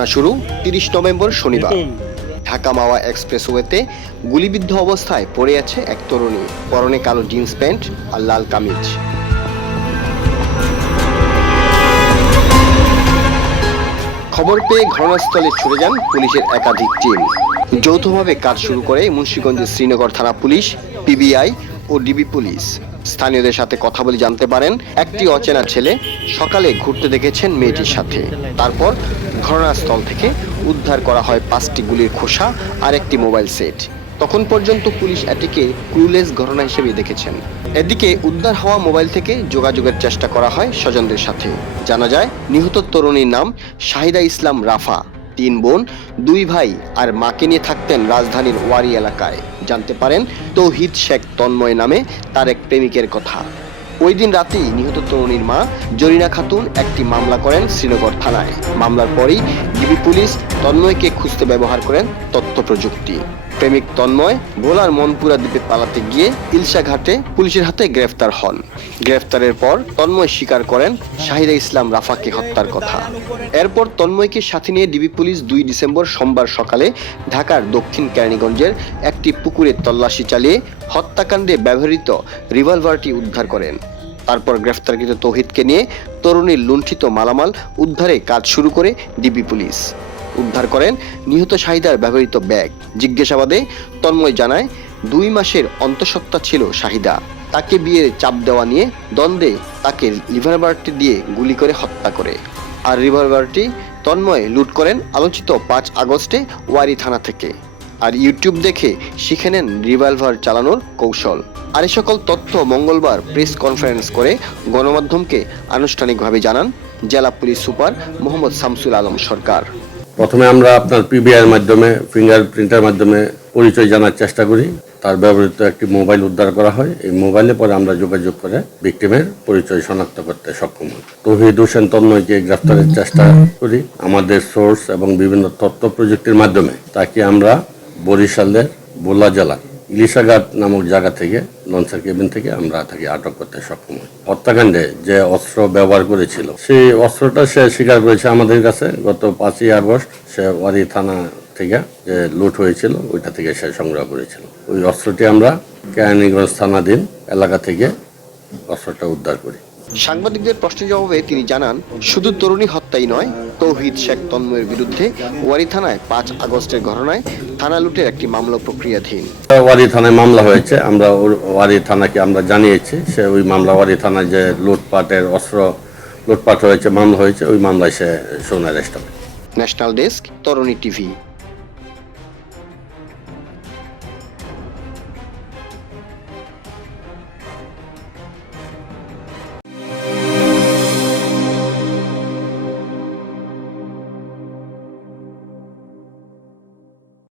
ঘটনা শুরু ৩০ নভেম্বর শনিবার। ঢাকা মাওয়া এক্সপ্রেসওয়েতে গুলিবিদ্ধ অবস্থায় পড়ে আছে এক তরুণী, পরনে কালো জিন্স প্যান্ট আর লাল কামিজ। খবর পেয়ে ঘটনাস্থলে ছুটে যান পুলিশের একাধিক টিম। যৌথভাবে কাজ শুরু করে মুন্সিগঞ্জের শ্রীনগর থানা পুলিশ, পিবিআই ও ডিবি পুলিশ। স্থানীয়দের সাথে কথা বলে জানতে পারেন, একটি অচেনা ছেলে সকালে ঘুরতে দেখেছেন মেয়েটির সাথে। তারপর ঘটনাস্থল থেকে উদ্ধার করা হয় 5টি গুলির খোসা আর একটি মোবাইল সেট। তখন পর্যন্ত পুলিশ এটিকে ক্লুলেস ঘটনা হিসেবে দেখেছেন। এদিকে উদ্ধার হওয়া মোবাইল থেকে যোগাযোগের চেষ্টা করা হয় স্বজনদের সাথে। জানা যায়, নিহত তরুণীর নাম শাহিদা ইসলাম রাফা। 3 বোন, 2 ভাই আর মাকে নিয়ে থাকতেন রাজধানীর ওয়ারি এলাকায়। জানতে পারেন তৌহিদ শেখ তন্ময় নামে তার এক প্রেমিকের কথা। ওই দিন রাতেই নিহত তরুণীর মা জরিনা খাতুন একটি মামলা করেন শ্রীনগর থানায়। মামলার পরই ডিবি পুলিশ তন্ময়কে খুঁজতে ব্যবহার করেন তথ্য প্রযুক্তি। প্রেমিক তন্ময় ভোলার মনপুরা দ্বীপে পালাতে গিয়ে ইলশা ঘাটে পুলিশের হাতে গ্রেফতার হন। গ্রেফতারের পর তন্ময় স্বীকার করেন শাহিদা ইসলাম রাফাকে হত্যার কথা। এরপর তন্ময়কে সাথে নিয়ে ডিবি পুলিশ 2 ডিসেম্বর সোমবার সকালে ঢাকার দক্ষিণ কেরানীগঞ্জের একটি পুকুরে তল্লাশি চালিয়ে হত্যাকাণ্ডে ব্যবহৃত রিভলভারটি উদ্ধার করেন। তারপর গ্রেফতারকৃত তৌহিদকে নিয়ে তরুণীর লুণ্ঠিত মালামাল উদ্ধারে কাজ শুরু করে ডিবি পুলিশ। উদ্ধার করেন নিহত শাহিদার ব্যবহৃত ব্যাগ। জিজ্ঞাসাবাদে তন্ময় জানায়, 2 মাসের অন্তঃসত্ত্বা ছিল শাহিদা। তাকে বিয়ের চাপ দেওয়া নিয়ে দ্বন্দ্বে তাকে রিভলভারটি দিয়ে গুলি করে হত্যা করে। আর রিভলভারটি তন্ময় লুট করেন আলোচিত 5 আগস্টে ওয়ারি থানা থেকে। আর ইউটিউব দেখে শিখে নেন রিভলভার চালানোর কৌশল। আর এই সকল তথ্য মঙ্গলবার প্রেস কনফারেন্স করে গণমাধ্যমকে আনুষ্ঠানিকভাবে জানান জেলা পুলিশ সুপার মোহাম্মদ শামসুল আলম সরকার। প্রথমে আমরা আপনার পিবিআই এর মাধ্যমে ফিঙ্গারপ্রিন্টের মাধ্যমে পরিচয় জানার চেষ্টা করি। তার ব্যবহৃত একটি মোবাইল উদ্ধার করা হয়। এই মোবাইলে পরে আমরা যোগাযোগ করে ভিকটিমের পরিচয় শনাক্ত করতে সক্ষম হই। তৌহিদ হোসেন তন্ময়কে গ্রেফতারের চেষ্টা করি আমাদের সোর্স এবং বিভিন্ন তথ্য প্রযুক্তির মাধ্যমে। তাকে আমরা বরিশালের ভোলা জেলা ইলিশাঘাট নামক জায়গা থেকে লঞ্চের কেবিন থেকে আমরা তাকে আটক করতে সক্ষম হই। হত্যাকাণ্ডে যে অস্ত্র ব্যবহার করেছিল সেই অস্ত্রটা সে স্বীকার করেছে আমাদের কাছে। গত 5ই আগস্ট সে ওয়ারি থানা থেকে যে লুট হয়েছিল ওইটা থেকে সে সংগ্রহ করেছিল। ওই অস্ত্রটি আমরা কেরানীগঞ্জ থানাধীন এলাকা থেকে অস্ত্রটা উদ্ধার করি। সাংবাদিকদের প্রশ্নের জবাবে তিনি জানান, শুধু তরুণী হত্যাই নয়, তৌহিদ শেখ তন্ময়ের বিরুদ্ধে ওয়ারি থানায় 5 আগস্টের ঘটনায় থানা লুটের একটি মামলা প্রক্রিয়াধীন। ওয়ারি থানায় মামলা হয়েছে, আমরা ওয়ারি থানাকে আমরা জানিয়েছি। সে ওই মামলা ওয়ারি থানায় যে লুটপাটের অস্ত্র লুটপাট হয়েছে মামলা হয়েছে, ওই মামলায় সে সোনার অ্যারেস্ট হবে। ন্যাশনাল ডেস্ক, তরুণী টিভি।